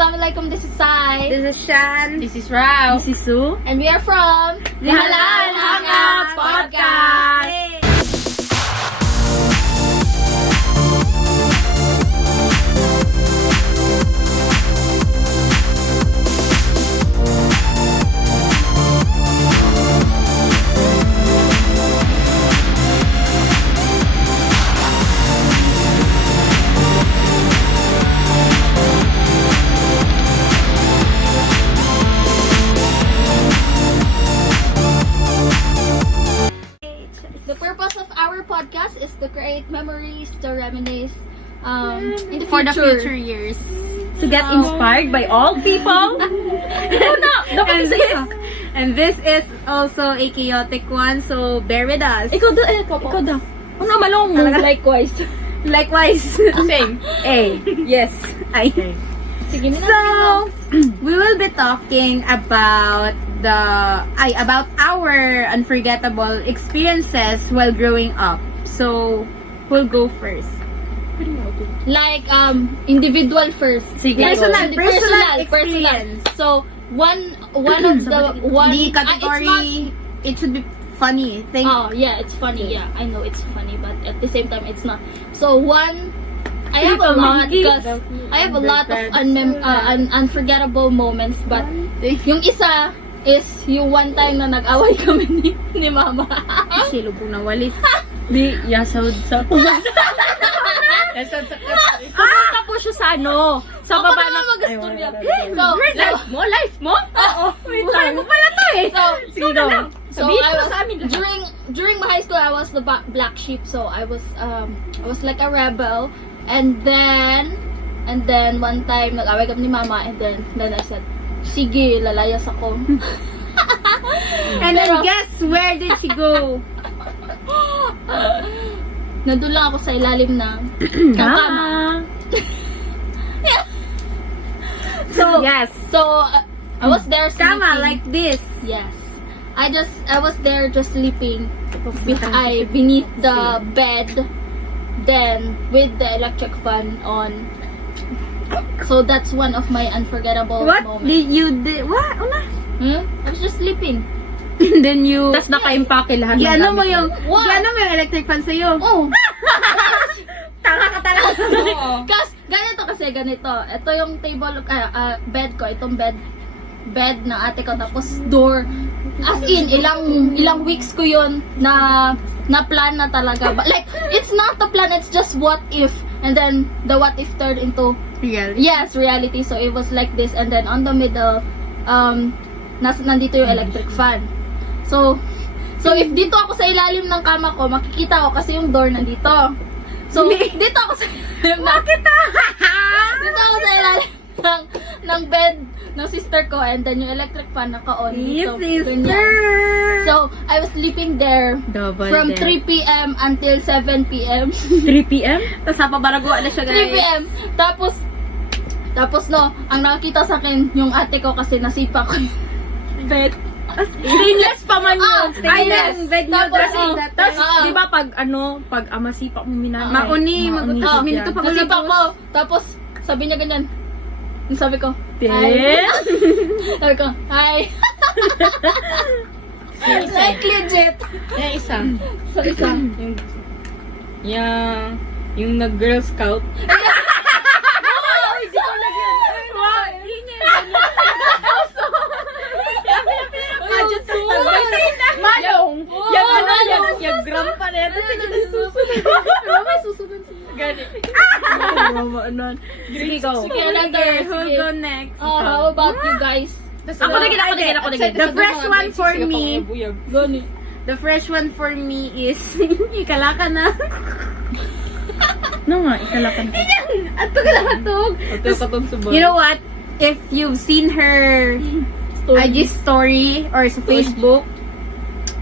Assalamualaikum, this is Sai. This is Shan. This is Rao. This is Sue. And we are from The Halal Hangouts Podcast. The purpose of our podcast is to create memories, to reminisce in the For the future years. To get inspired by all people. and this is also a chaotic one, so bear with us. Ikaw daw. Ano malong mo? Likewise. Likewise. Same. A. Yes. I. Sige na. So, we will be talking about about our unforgettable experiences while growing up. So, we'll go first. Like individual first. Sige. Personal experience. So one of the The category, it should be funny. Oh yeah, it's funny. Yeah, I know it's funny, but at the same time, it's not. So I have a lot because I have a lot of unforgettable moments, but yung isa is yung one time na nag-away kami ni Mama. Silo po na walis. Di, yasod sa Pumunta po siya sa sa Ako baba naman ng... mag-istorya. Life mo? Oo. Wait lang. mo pala to eh. Sige daw. So Sabihin I mo was sa amin lahat. during my high school I was the black sheep, so I was like a rebel, and then one time nag-away kami ni Mama, and then I said, sige, lalayas ako. And then guess where did she go? Nandun lang ako sa ilalim ng kama. Yes. So I was there sleeping. Kama, like this. Yes. I was there just sleeping beneath the bed, then with the electric fan on. So that's one of my unforgettable What moments. did you do? What? Una? I was just sleeping. And then you... Tapos naka-impake lahat ng Gano mo gamit yung... What? Gano mo yung electric fan sa'yo? Oh. Tanga ka talaga. Kasi ganito. Ito yung table, bed ko. Itong bed ng ate ko. Tapos door. As in, ilang weeks ko yun na plan na talaga. But like, it's not a plan. It's just what if. And then, the what if turned into... Real. Yes, reality. So, it was like this. And then, on the middle, nandito yung electric fan. So if dito ako sa ilalim ng kama ko, makikita ko kasi yung door nandito. So, dito ako sa ilalim dito ako sa ilalim ng bed ng sister ko, and then yung electric fan naka-on dito. Ganyan. So, I was sleeping there from 3 p.m. until 7 p.m. 3 p.m? Tapos napabaraguan na siya, 3 guys. p.m. Tapos no, ang nakakita sa akin yung ate ko kasi nasipa ko yung bed. Stainless pa man yun. Stainless. Bed nyo, Tapos, di ba pag masipa mo minanay. Mauni, mag-utos minuto pag nasipa ko. Tapos, sabi niya ganyan. Sabi ko, Then, hi. Sabi ko, hi. Like legit. yung isa. So, isa. Yung nag-Girl Scout. Mayong. Yung gram pa rin. May susunod. Gani. Sige, go. Sige, another. Who'll Sige. go next? How about you guys? Ako na gina. The fresh one for me, Gani. the fresh one for me is, ikalaka na. No nga, ikalakan ko. Ato ka nakatog. You know what? If you've seen her IG story or sa Facebook,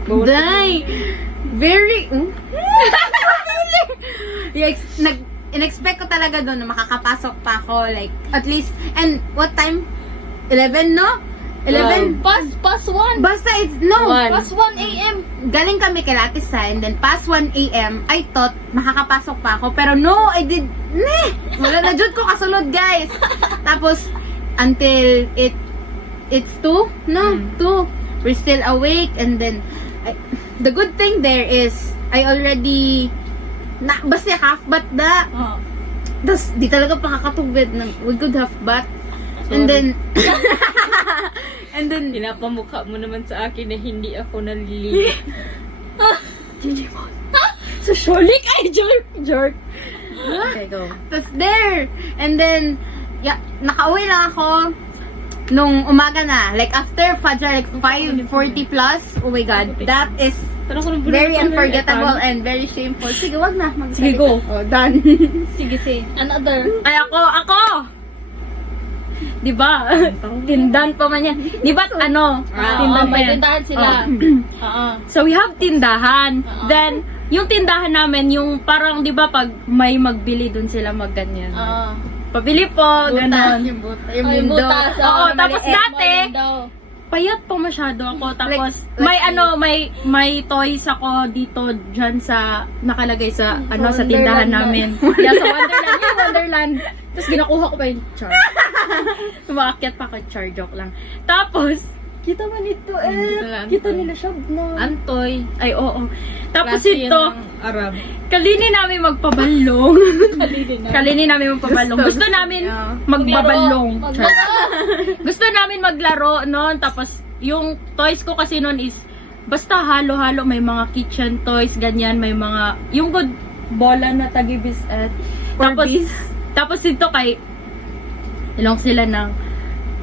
Day! Very... In-expect ko talaga doon na makakapasok pa ako. Like, at least... And what time? 11, no? 11? Past 1. Basta it's... No! One. Past 1 a.m. Galing kami kay Latisa, and then past 1 a.m. I thought makakapasok pa ako. Pero no, I did... Wala na dyan ko kasunod, guys. Tapos, until it's 2, no, 2. We're still awake, and then the good thing there is I already basta half bath na. Oh. Tas di talaga pakakatubid na we could have bath. And then Pinapamukha mo naman sa akin na hindi ako naliligo. So, Sholik, ay, jerk. okay, go. Tas there. And then nakauwi lang ako nung umaga na. Like after Fajr, like 5:40 plus. Oh my God. That is very unforgettable and very shameful. Sige, wag na. Sige, go. Oh, done. Sige, say. Another. Ay, ako! Di ba? Tindahan pa man yan. Di ba, Oo, tindahan pa may yan. tindahan sila. Oo. So, we have tindahan. Oo. Then, yung tindahan namin, yung parang, di ba, pag may magbili dun sila magganyan. Oo. Pabili po, ganon. Yung butas. Oh, yung butas. Oo, na tapos maliit, dati, maliit daw. Payat pa masyado ako. Tapos, like may toys ako dito dyan sa, nakalagay sa, sa Wonderland tindahan na. namin. Yeah, sa Wonderland. Yung Wonderland. Tapos, ginakuha ko pa yung char. Tumakit pa ko, char, joke lang. Tapos, kita man ito kita nila siya na. Antoy. Ay, oo. Tapos Klase ito, yan ng Arab. kalini namin magpabalong. Kalinin na. kalini namin magpabalong. Gusto namin magbabalong. Char. Gusto namin maglaro noon, tapos yung toys ko kasi noon is basta halo-halo, may mga kitchen toys, ganyan, may mga yung good bola na tagibis at tapos ito kay ilong sila ng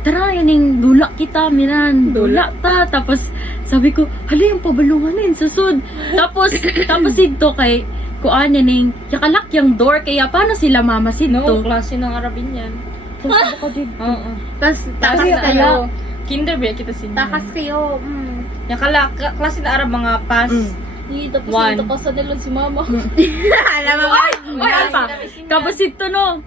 tara yaning dula kita minan dula ta, tapos sabi ko hala yung pabalungan na yun susud tapos ito kay kuan yaning yakalak yung door kaya paano sila mamasid to. Klase ng Arabin yan. Oo. Tas takas Kasi kayo. Kinder ba kita sin? Takas kayo. Yung klase ng Arab mga pas. Tapos One. nito pa sa nilon si mama. Alam mo ba? Oy, alpa. Tapos ito no,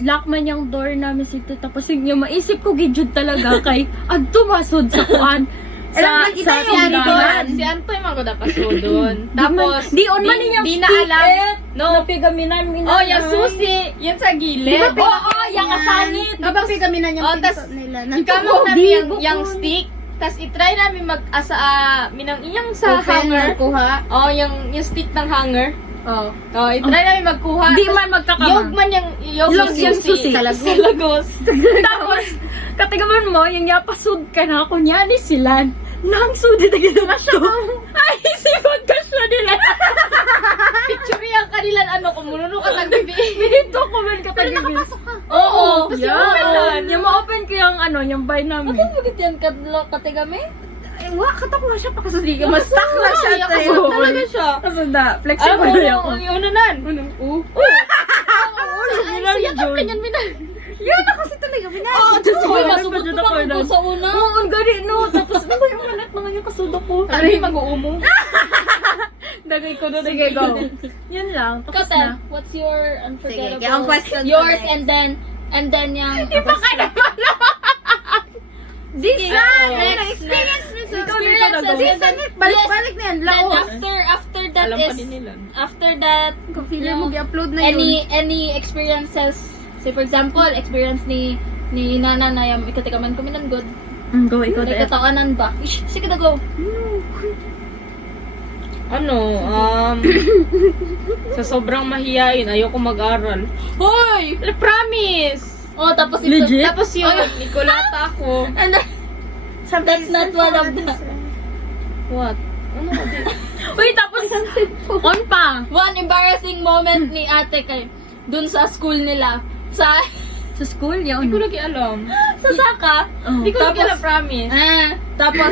lock man yung door namin sito. Tapos yung maisip ko gidjud talaga kay adto masod sa kuan. Alam mo, kita sa yung tindahan. Si Antoy mga dapaso doon. Tapos, Di on man niya di na alam. No. Napigaminan Oh, yung susi. Yan sa gilid. Oo, yung kasangit. Di ba pigaminan yung Oh, tas, pinto nila? Ikamang Di, namin buko. yung stick. Tapos itry namin mag-asa minang iyang sa Open, hanger. nagkuha. Oh, yung stick ng hanger. Oh. Oh, itry namin magkuha. Di Tas man magkakamang. Yog man yung Yung susi. Sa lagos. Tapos, katigaman mo, yung yapasud ka na, kunyari sila, nang sudi na ginawa siya. Ay, sipag ka siya nila. Picture yung kanilang kumununo ka tagbibi. Minito ko man katagibis. Oo. Tapos yung Yan. Yung ma-open ko yung yung buy namin. Bakit yan katigami? Ay, kata ko nga siya pakasudiga. Mas stuck na siya. Iyak tayo. ako talaga siya. Kasi na, Alam flexible mo, na ako. yung unanan. Minan, Sayakap Jun. ka niyan, Minan. Yun na kasi talaga. Uy, masubot ko pa ko sa una. Oo, ang gani, no. Tapos, ano ba yung manat mga yung kasudo ko? Ano yung mag-uumo? Dagay ko doon. Sige, go. Yun lang. Tapos Katel, na. what's your Sige, unforgettable? kaya ang question ko Yours next. and then yung... This Sige, one! next, Experience mo sa Experiences. This one, balik-balik na yan. Then Laos. after that Alam pa is... din nila. After that, Kung feeling mo, No. i-upload na yun. any experiences, say for example, experience ni Nana na yung ikatikaman ko minan good. Go, ikaw Like katakanan ba? Ish, sige na go. Sa sobrang mahiyain, ayoko mag-aral. Hoy! Promise! Oh, tapos ito. Legit? Tapos yun, Nicolata ako. Ano? That's not one of the... What? Uy, tapos, on pa. One embarrassing moment ni ate kay dun sa school nila. Sa school, Hindi ko lagi alam. sa Saka. Hindi ko lagi Tapos- alam, promise. Tapos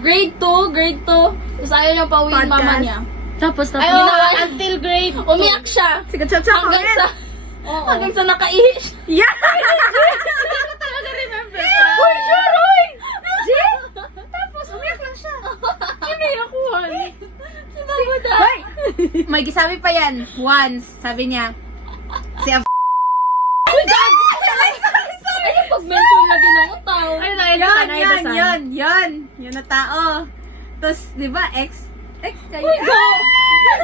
grade 2. Tapos ayaw niya pauwiin mama Podcast. niya. Tapos, Ay, Ginawa- until grade. Umiyak siya. Sige, chat-chat ko Hanggang yan. sa... Hanggang sa nakaihi siya. Yeah! Uy, sure, uy! Tapos, umiyak lang siya. Pinayakuhan. Si mama da. Hoy! May gisabi pa yan. Once, sabi niya, si Ab... Ay, pag-mention lagi ng utaw. Ay, naidasan, naidasan. Yun na tao. Tapos, di ba, ex kayo.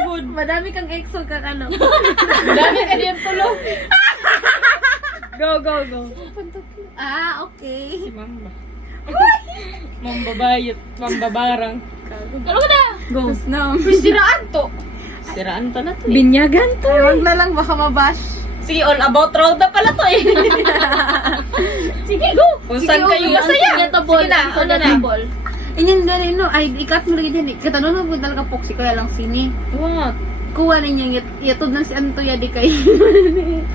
Good. Madami kang ex, huwag kang ano. Dami ka diyan tulo. Go, go, go. Okay. Si Mamba. Mambabayot, mambabarang. Ano ka na? Go. No. Siraan to. Siraan to na to. Binyagan to. Huwag na lang, baka mabash. Sige, all about road na pala to eh. Sige, go. Kung saan kayo masaya. Unforgettable. Sige na, ano na. Unforgettable. Inyan ganun, no? Ay, ikat mo lagi din eh. Katanong mo talaga poksi, kaya lang sini. What? Kuha ninyo, yatod na si Antoya di kay.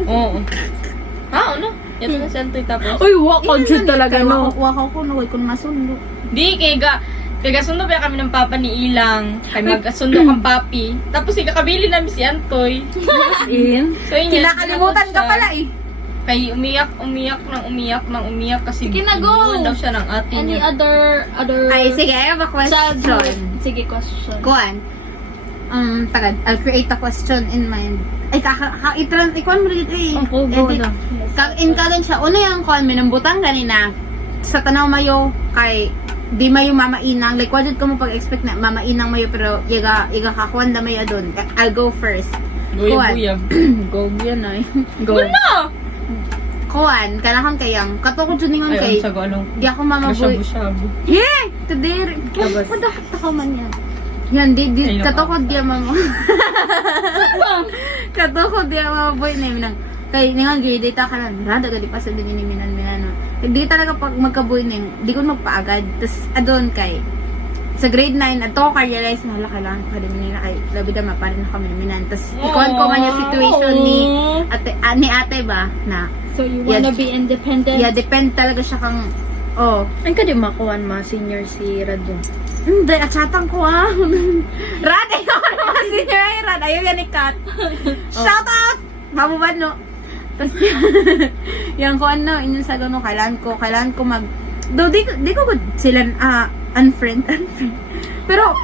Oo. Ano? Yan na si Antoy tapos. Uy, content talaga, no? Wakaw ko, no? Kung masundo. Di, kaya sundo ba kami ng papa ni Ilang. Kay magsundo kang papi. Tapos ikakabili namin si Antoy. In. So yun yan. Kinakalimutan ka pala eh. Kay umiyak kasi Sige na, go. iniwan daw siya ng ate Any niya. other Ay, sige, I have a question. Sige, question. Kuan. Tagad, I'll create a question in mind. Ay, ikuan mo dito eh. Go na. In kagan siya, una yung kuan, minambutang ganina. Sa tanaw mayo, kay di mayo mamainang. Like, wajud ko mo pag-expect na mamainang mayo, pero iga kakuan da mayo dun. I'll go first. Guyab-guyab. Go yan ay. Go. Ano? Kuan, kanakang kayang. Katukod dyan ningon Ay, kay. sa galong. Di ako mamaboy. Mashabu-shabu. Yeah! Today, madakat ako man yan. Yan, Ay, katukod di mama. Katukod di mamaboy na yun. Kay, ningon, gay, data ka lang. Rada ka, di pa sa din miniminan. Di talaga pag magkaboy na yun, di ko magpaagad. Tapos, adon kay, sa grade 9, ato ko realize na kailangan ko din nila kay labi dama pa rin ako miniminan. Tapos, ikuan ko man yung situation ni ate ba, na, So, you wanna be independent? yeah, depend talaga siya kang, Ang ka di makuhan ma, senior si Rado. hindi, at chatang ko Rad, ayaw ko naman senior ay Rad. Ayaw yan ni Kat. Shout out! Mabubad, no? Tapos, yung ko inyong sa gano'n, kailangan ko mag, do, di ko good sila, unfriend. Pero,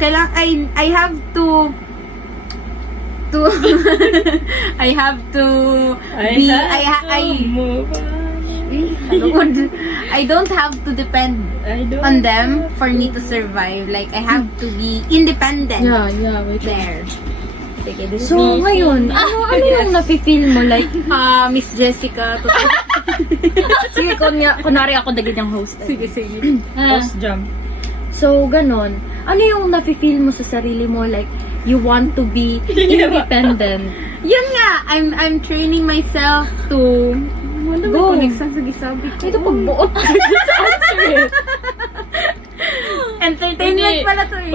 kailangan, I have to I have to be, I don't have to depend on them for me to survive. Like, I have to be independent. Yeah, wait. There. Sige, this So, ngayon, ano yung nafe-feel mo? Like, Miss Jessica. sige, kunwari ako dagit yung host. sige. Post jump. So, ganon. Ano yung nafe-feel mo sa sarili mo? Like, you want to be independent. Yun nga, I'm training myself to Go. Sa gisabi ko. Ito pagbuot. Entertainment Hindi, pala to eh.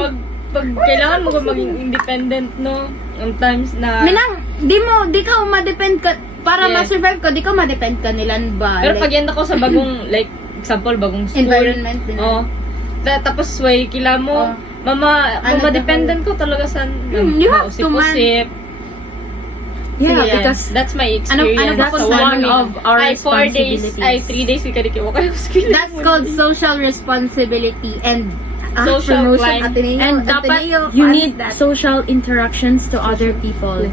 Pag kailangan mo maging independent, no? Ang times na... Minang, di ka ma-depend ka, para Yeah. ma-survive ka, di ka ma-depend ka nilan ba? Pero Like, pag yan ako sa bagong, like, example, bagong school. environment din. Oo. Tapos, way, kila mo, dependent ko talaga sa... you have to, man. usip-usip. Yeah, Sige, because that's my ano experience. pa that's kung one ano of our 4 days, responsibilities. 3 days, ikadikiwa kayo skill. That's called social responsibility and Social promotion climb. Ateneo. And dapat Ateneo, you what need is that? social interactions to other people.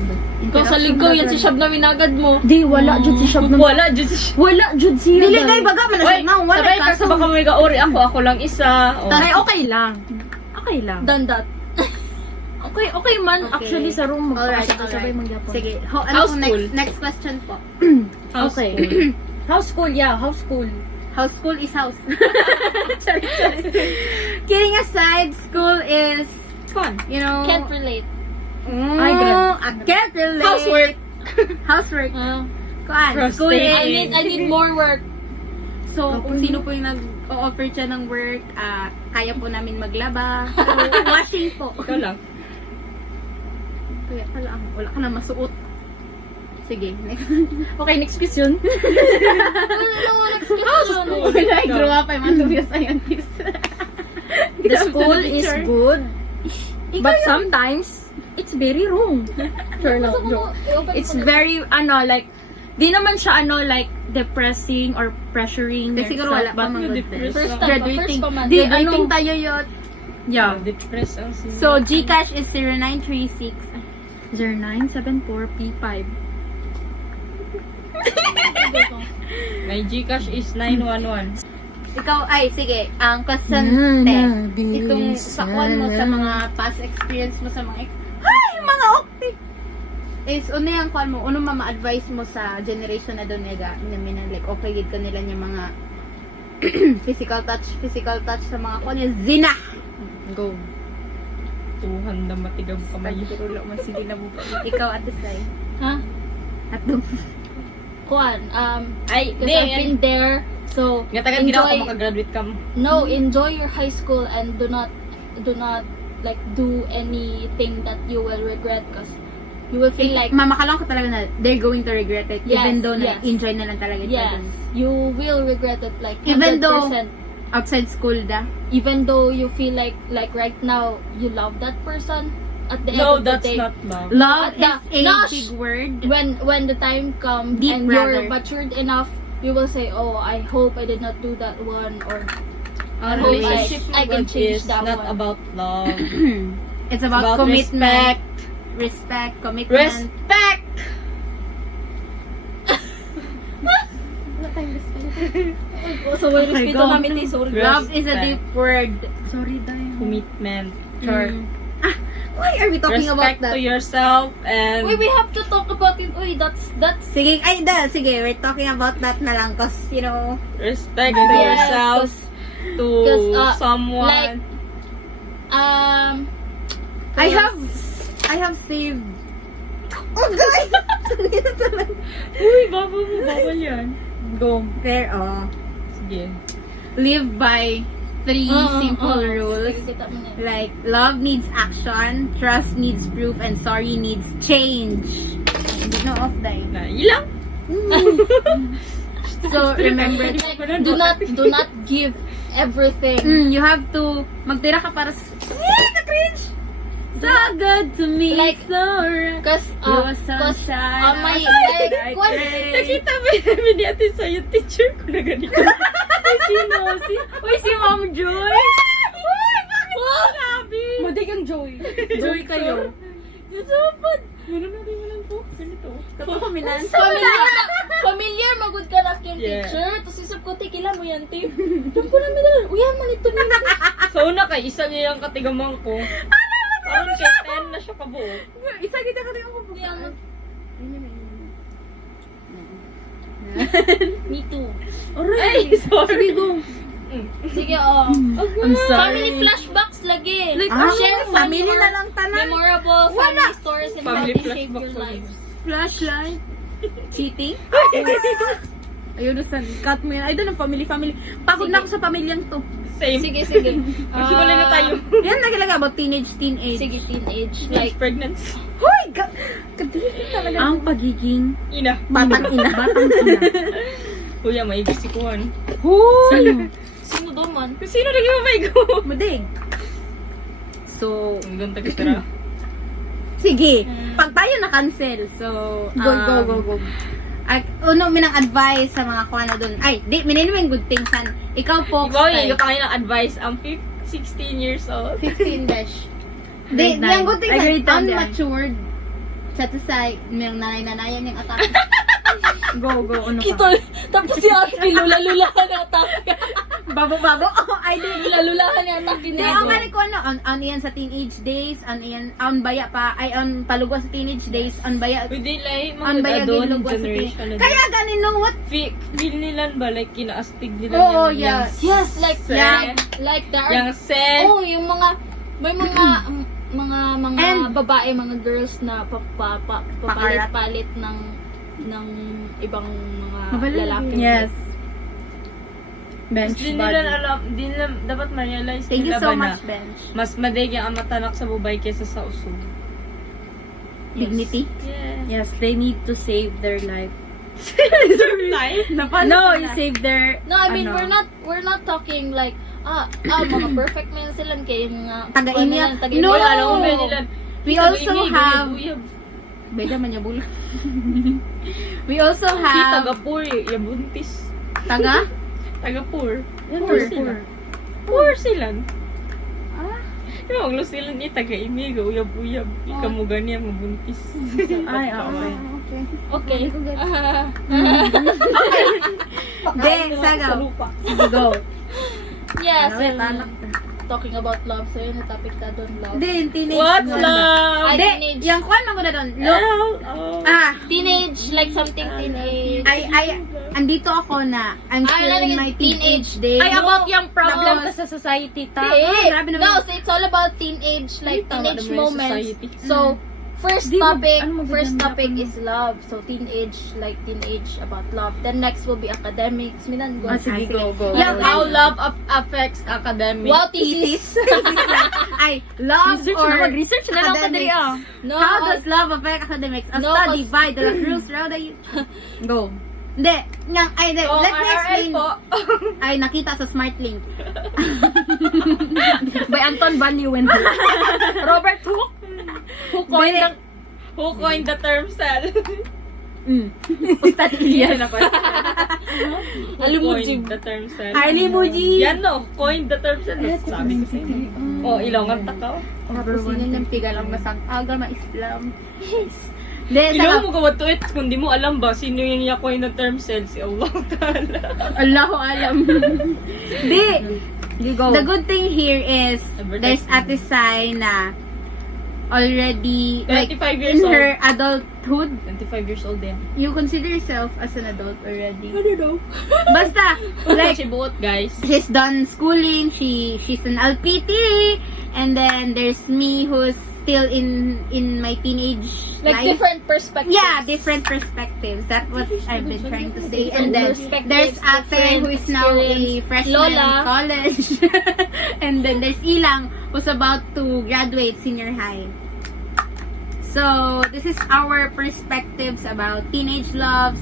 Kung sa linggo, yan si Shab na minagad mo. Di, wala jud si Shab na. Wala, just... Wala jud siya. Dili na baga man Wait, na wala sabay ka. ka baka may gauri ako lang isa. Oh. Ay, okay lang. Okay lang. Done that. Okay man. Okay. Actually, sa room, Alright, magpapasabay magyapon. Sige, House school. next question po. House Okay. school. House school, yeah. House school. House school is house. sorry. Kidding aside, school is Fun. you know. Can't relate. Ay, grabe. I can't relate. Housework. Housework. Kuan, Prostate. school is. I need more work. So, kung sino po yung nag-offer siya ng work, kaya po namin maglaba. So, washing po. Ikaw lang. Kaya pala, wala ka na masuot. Sige, next. Okay, next question. Wala, I grew up, I'm a to scientist. The school is good. But sometimes, it's very wrong. Sure lang. Joke. It's very, like, di naman siya, like, depressing or pressuring Kasi siguro wala pa yourself, mang but- good din. First time, Graduating. first pa man. Di, ano- tayo yun. Yeah. Depressed ang sila. So, Gcash is 0936. 0974P5. My Gcash is 911. Ikaw, sige, ang question itong sakuan mo sa mga past experience mo sa mga ay, mga okti. is una yung kwan mo, unong mama-advise mo sa generation na doon nega, namin like okay gid ka nila yung mga physical touch sa mga kwan is zina. Go. Tuhan na matigam kamay. Pagturulo mo sige na mo pa. Ikaw at the side. Ha? At doon. Kuan, Ay, because I've been there. So, Nga tagal ginawa ko enjoy, makagraduate ka mo. no, enjoy your high school and do not like do anything that you will regret because you will feel like Mamakalang ko talaga na they're going to regret it Yes, even though na yes. enjoy na lang talaga ito yes, dun. you will regret it like 100%. Even though outside school da. Even though you feel like right now you love that person, at the No, end of the that's day, not love. Love No, is a no, big word. when the time comes Deep, and rather. you're matured enough, you will say, oh, I hope I did not do that one, or I hope Relationship I can change is that not one. about love. It's about commitment. Respect, commitment. Respect! So, when Okay, respeto go. namin ni sorry. Love is a Respect. deep word. Sorry, Day. Commitment. Why are we talking about Respect that? to yourself and Wait, we have to talk about it. Uy, that's Sige, sige, we're talking about that na lang cause, you know, respect to Yes, yourself, to 'cause, someone. like, I have saved. Oh, God! Uy, bawal mo, bawal yan. Go. There, oh. Sige. Live by 3 simple rules. Sige, kita mo na yun. Like, love needs action, trust needs proof, and sorry needs change. Hindi no off day. Na, ilang? So, remember, Like, do not give everything. you have to, magtira ka para sa, cringe! So good to me, Like, so right. Cause, You're cause sunshine. on my, like, what? Nakita ba namin ni ate sa yung teacher ko na ganito? Uy, si Ma'am Joy! Sabi! Madigang Joy. Joy kayo. Yusupad. Walang po. Ganito. Kapapaminan. Familiar, magod ka na yung Yeah. teacher. Tapos isip ko, tikila mo yan, Tim. Doon ko namin na, uyan, manito nito. Sa una kay isa niya yung katigamang ko. Parang kay 10 na siya kabuo. Isa kita ka tingnan ko po. Yan. Me too. Ay, sorry. Sige, oh. I'm Family flashbacks lagi. Like, share family funny na lang tanan. memorable family stories and Family how they shaped your flashbacks lives. Flashlight. Cheating? Ayun, sa cut mo yan. Ay, doon ang family. Pagod na ako sa pamilyang to. Same. Sige, sige. Magsimula na tayo. Yan, nagilaga about teenage. Sige, teenage. Like, Like, pregnancy. Hoy! Kadiri talaga. Ang pagiging Ina. Batang ina. Kuya, may gasikuhan. Sino? sino doon man? Sino naging mamay ko? Mudig. So, Ang ganda ka sira. sige. Pag tayo na-cancel, so, go. Minang advice sa mga kuha na dun. Ay, di, minanong good things. Ikaw po, Iba yung pa kayo ng advice. Ang 16 years old. 15 dash. Grade Di, yung good things, Grade 10 yan. unmatured. Set aside, may nanay-nanayan yung atake. Go, ano Ito, tapos si ate, lula-lulahan na atake. Babo. Oh, I did. Lula-lulahan na atake Di, niya. ang gani ko on iyan sa teenage days, on baya pa, ay on palugwa sa teenage days, on baya, Pwede like, on baya mga adon ginlugwa sa generation teenage. na Kaya gani, know what? feel nila ba like kinaastig nila Oo, yung yes. Yes, like, Sen. like there are, Yung sen. oh, yung mga, may mga, And- babae, mga girls na papalit-palit ng ibang mga lalaki. Yes. Bench Di body. nila alam, di nila dapat ma-realize Thank you nila so ba much, na Bench. mas madig ang matanak sa bubay kesa sa usog. Dignity. Yeah. Yes, they need to save their life. Life? No, you save their... No, I mean, ano. we're not talking like, mga perfect men sila kay mga Taga-inya. taga-inya. No! Alam mo ba nila? We also have, Uyab. beda man niya bula. We also Kita have, taga-poor, yabuntis. taga? Taga-poor. Poor, Poor sila. Poor sila. Ah. Yung maglo sila ni taga-imi, uyab-uyab. Ika mo ganyan, mabuntis. Ay, okay. Okay. De, sagaw. Sige, go. Yes. Ano, and- anak. talking about love. So yun, topic na doon, love. Hindi, teenage. What's ano. love? Ay, Hindi, teenage. yung kwan man ko na doon. Look, Oh. Teenage, like something teenage. andito ako na, I'm Ay, still in like my teenage. teenage days. Ay, about yung problem Tapos- sa society ta. grabe naman. No, so it's all about teenage, like Tama teenage naman yung moments. society. So, first Di mo- topic, ano mo first gaganda topic pa? is love. So, teenage, like teenage about love. Then next will be academics. Minan, go. Sige, go. Yeah, How love affects academic. Wow, thesis. Ay, love Research or na, mag-research na lang ka diri ah. No, How does love affect academics? A No, study cause- by De La Cruz Rauda. Go. Hindi. Oh, Let me RRL explain. po. Ay, nakita sa Smart Link. By Anton Valuen. Robert Hooke. Who coined Hindi. the... Who coined the term cell? Ustad Elias. Alam mo, Coined Jim. the term cell. Arlie Muji. Yan no, coined the term cell. Sabi ko sa inyo. Oh, ilongan takaw. Tapos yun yung tiga lang masang aga ma-Islam. Hindi, Ilaw sa mo gawa to it, kung di mo alam ba, sino yung niya coined the term cell? Si Allah Ta'ala. Allahu alam. Hindi. The good thing here is there's Ate Sai na already 25 years in old. her adulthood. 25 years old din. You consider yourself as an adult already. I don't know. Basta, like, She both, guys. she's done schooling, she's an LPT, and then there's me who's still in my teenage Like life. different perspectives. Yeah, different perspectives. That's what I've been trying to say. And then Perspectives, there's Ate different who is now a experience. freshman Lola. in college. And then there's Ilang who's about to graduate senior high. So this is our perspectives about teenage loves,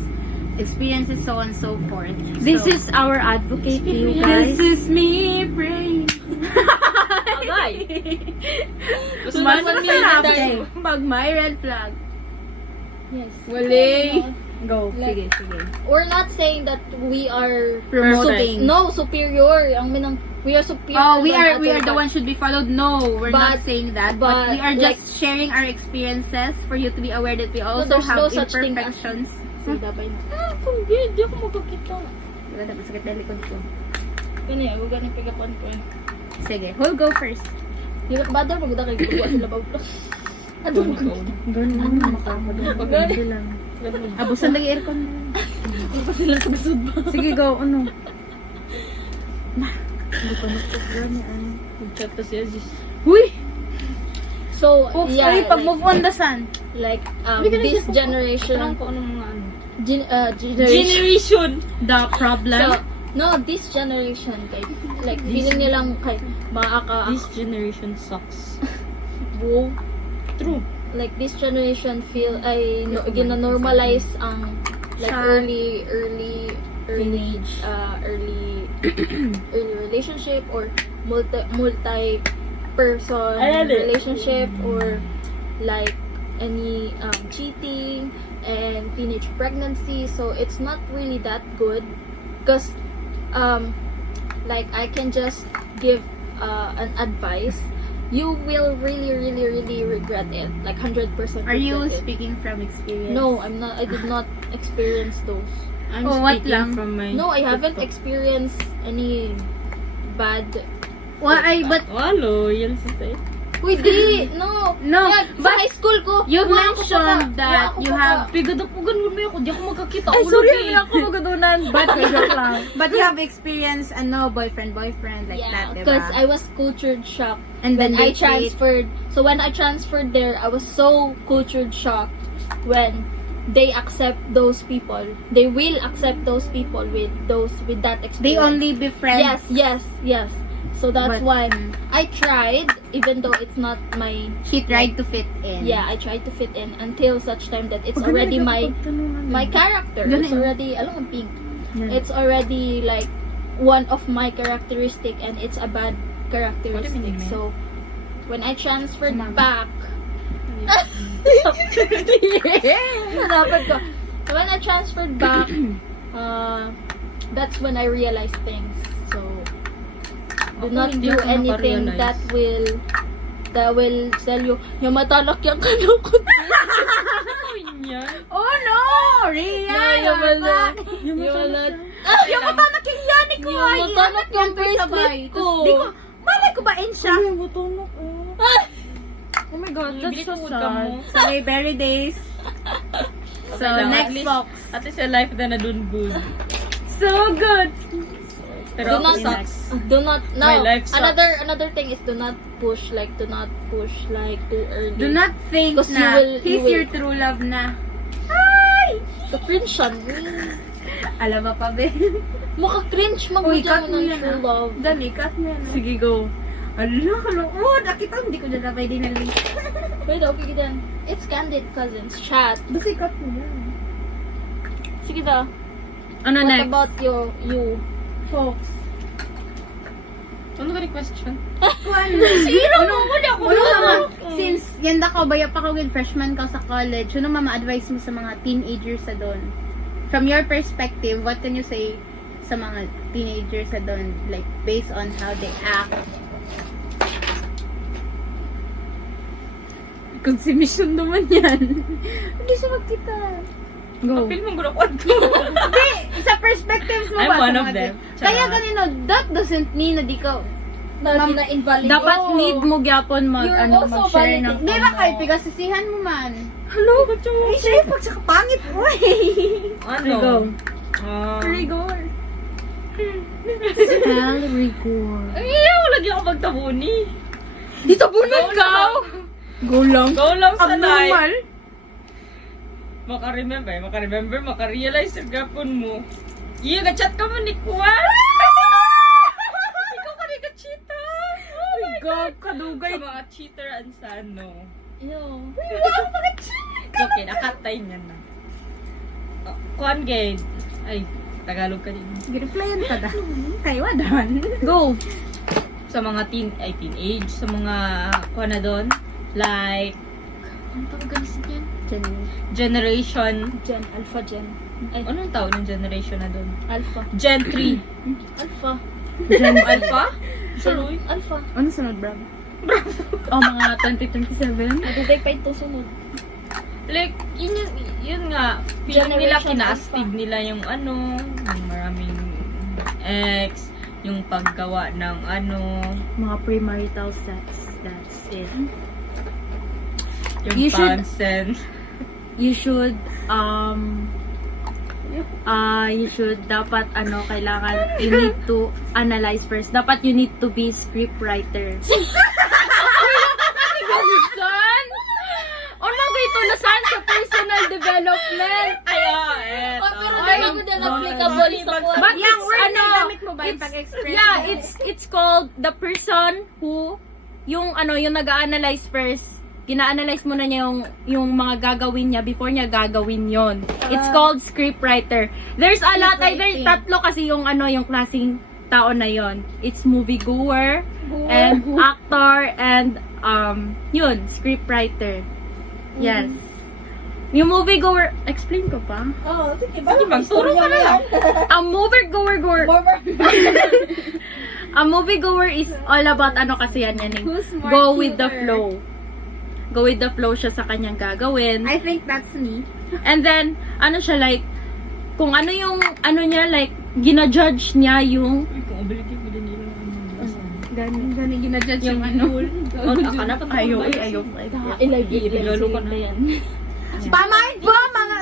experiences, so on and so forth. This So, is our advocate to you guys. this is me praying. Agay. Gusto Mas mo masarap sa eh. Pag may red flag. Yes. Wali. No. Go. Like- Sige. We're not saying that we are Promoting. no superior. Ang minang we are superior. Oh, we than are other, the but- one should be followed. No, we're not But- saying that. but, But we are like- just sharing our experiences for you to be aware that we also there's have no such thing as- imperfections. Sige, dabay na. Kung hindi ako magkakita. Diba, dapat sa telecon ko. Kani, ako ganang pigapan ko. Sige, who'll go first? Yung bada magda kay gagawa sila ba? Ano mo ko? Ganun, makakadong. lang. Abusan lagi aircon. Ba sila sa gasod ba? Sige, go. Ano? Mag-chat to si Aziz. Huy! So, Oops, yeah, sorry, pag move on the sun. like Hindi ka na this siya generation Tanong ko anong mga ano. generation. Generation! The problem. So, no, this generation guys, like feeling nilang kay makaka This generation sucks. wow. True. Like this generation feel ay no, gina-normalize ang like early early relationship or multi person relationship or like any cheating and teenage pregnancy. So it's not really that good because like I can just give an advice. You will really regret it, like 100%. Are you regret it. speaking from experience? No, I'm not. I did not experience those. I'm Oh, what speaking lang? from my... No, I haven't experienced any bad. Well, but loyal si Sai. Uy, di! No! No, Yeah, sa high school ko, you wala ako mentioned pa- that wala ako you pa- have Pigadapugan mo ako, di ako magkakita. Ay, Ulo, sorry, eh. hindi ako magadunan. But joke lang. But you have experienced boyfriend like Yeah, that, because diba? I was cultured shock And when then I they transferred. So when I transferred there, I was so cultured shocked when they accept those people. They will accept those people with that experience. They only befriend. Yes. So that's But, why I tried, even though it's not my. She tried to fit in. Yeah, I tried to fit in until such time that it's already my character. It's already, alam mo, pink. It's already like one of my characteristic and it's a bad characteristic. So when I transferred back, Dapat ko. So when I transferred back, that's when I realized things. So do Ako, not hindi do ako anything nakarealize. that will tell you, yung matalak yung kanukot. Oh no! Ria! Yung you're matalak. back. Yung matalak. Yung matanak yung yani ko! Yung ay, matanak yung sabay. bracelet ko. Di ko, malay ko kubain siya. Oh my God, that's Bili so tungod ka mo. sad. So, may berry days. So, Okay lang, next at least- box. At least your life na dun good. So good. Pero Do ako not- sucks. Do not, no. My life sucks. Another thing is do not push like too early. Do not think Because na you he's will- your true love na. Ka-cringe siya. Alam mo pa, be? Maka-cringe Uy, mag-bigyan cut mo mo ng yan, true ah. love. Dali, cut mo yan. Sige, go. Ala, oh, nakita, hindi ko na pwede na link. Wait, okay then. It's Candid Cousins chat. Basta cut mo yan. Sige daw. Ano What next? about you? Fox. Ano ka rin question? Kuan. Sino mo? Uno mama, since yanda ka, baya pa ka with freshman ka sa college, ano mama advice mo sa mga teenagers sa doon? From your perspective, what can you say sa mga teenagers sa doon? Like, based on how they act? Consumption naman yan. Hindi siya magkita. Go. Feel mong gulakwan ko. Hindi, sa perspectives mo I'm ba? sa one of mga them. Kaya Charot. ganino, that doesn't mean na di ka Na-invalidate. Dapat need mo gyapon You're also mag-share ng validating. Di ba kayo, pigasisihan mo man. Hello, Kacho. Eh, siya yung pagkakapangit mo Ano? Go. Rigor. Smell rigor. Ay, wala di ako magtabuni. Dito bunod ka! Go lang. Go lang sa Abnormal. night. Maka-remember, maka-realize yung gapon mo. Iya, gachat ka mo ni Kwan. Ikaw ka rin ka-cheater. Oh my God. Kadugay. Sa mga cheater and sa ano. Yo. Okay, nakatay niya na. Oh, Kwan, gay. Ay, Tagalog ka din. Gi-replyan ka da. Kayo dan. Go. Sa mga teenage, sa mga Kwan na doon. Like, ano tawag ganun yan? Generation. Alpha Gen. Ay, Anong tawag ng generation na doon? Alpha. Gen 3. Alpha. Alpha? Saluy? Alpha. Ano sunod, bro? Oh, mga 2027. Nagugay pa ito sunod. Like, yun nga, feeling nila Generation kinaastig nila yung ano, yung maraming ex, yung paggawa ng ano, Mga premarital sex. That's it. yung You should- consent. You should, dapat, kailangan, you need to analyze first. Dapat you need to be script writer. Son! Ano ito na saan sa personal development? Eto. Pero dahil ko na applicable sa kuha. But Yung it's, word na gamit mo ba yung it's- pag-express yeah, mo? it's called the person who, yung nag-a-analyze first, gina-analyze mo na niya yung mga gagawin niya before niya gagawin yon. It's called scriptwriter. There's a lot, Scriptwriting. tatlo kasi yung yung klaseng tao na yon. It's moviegoer, and actor, and yun, scriptwriter. Yes. Yung moviegoer, explain ko pa? Oo, sige. Sige, magturo ka na lang. A moviegoer, a moviegoer is all about kasi yan eh. Who's more Go with the cuter? flow. Go with the flow siya sa kanyang gagawin. I think that's me. And then, siya like, kung ano yung, niya like, gina-judge niya yung, Kung ability mo din nila. Gani ginajudge yung ano. Aka na pa tayo. Ilagay Lalo ko na. yan. Pamain po, mga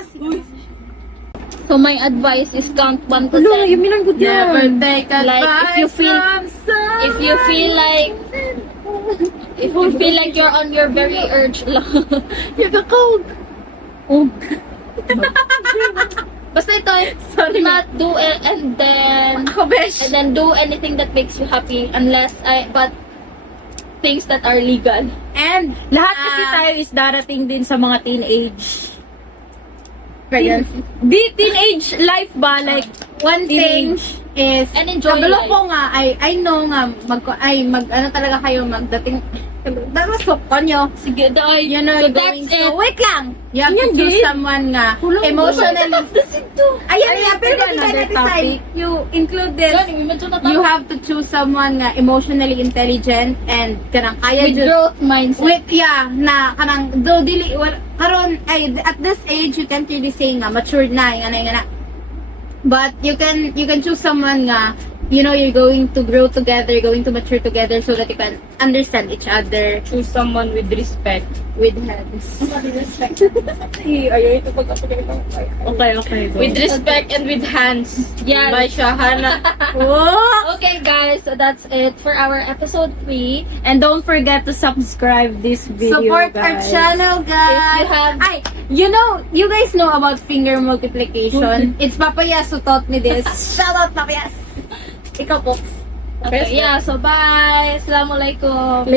So my advice is count 1 to 10. Never take Like, advice if you feel- from someone. If you feel like you're on your very urge lang. You're the cold. Oh. Basta ito, do not do it and then do anything that makes you happy but things that are legal. And lahat kasi tayo is darating din sa mga teenage. pregnancy. Teenage life ba? Like, One thing is, And enjoy kabalo life. ko nga, I know nga, ano talaga kayo, magdating, dapat ko nyo. Sige, dahil. You know, So you're going that's to, it. wait lang. You have to Yan, choose Gabe. someone nga, emotionally, ayan, pero pwede hindi another tayo decide. You include this, Johnny, medyo you have to choose someone nga emotionally intelligent and kanang kaya with jud growth mindset. with na kanang do dili karon ay at this age you can't really say nga matured na yung ano. But you can choose someone nga you know, you're going to grow together, going to mature together so that you can understand each other Choose someone with respect. with hands. Okay, go. With respect and with hands. Yes. By Shahana. Okay, guys, so that's it for our episode 3. And don't forget to subscribe this video, Support our guys. channel, guys. If you have- Ay, you guys know about finger multiplication. It's Papa Yas who taught me this. Shout out, Papa Yas. Ikaw po. Okay, yeah, so bye. Assalamualaikum.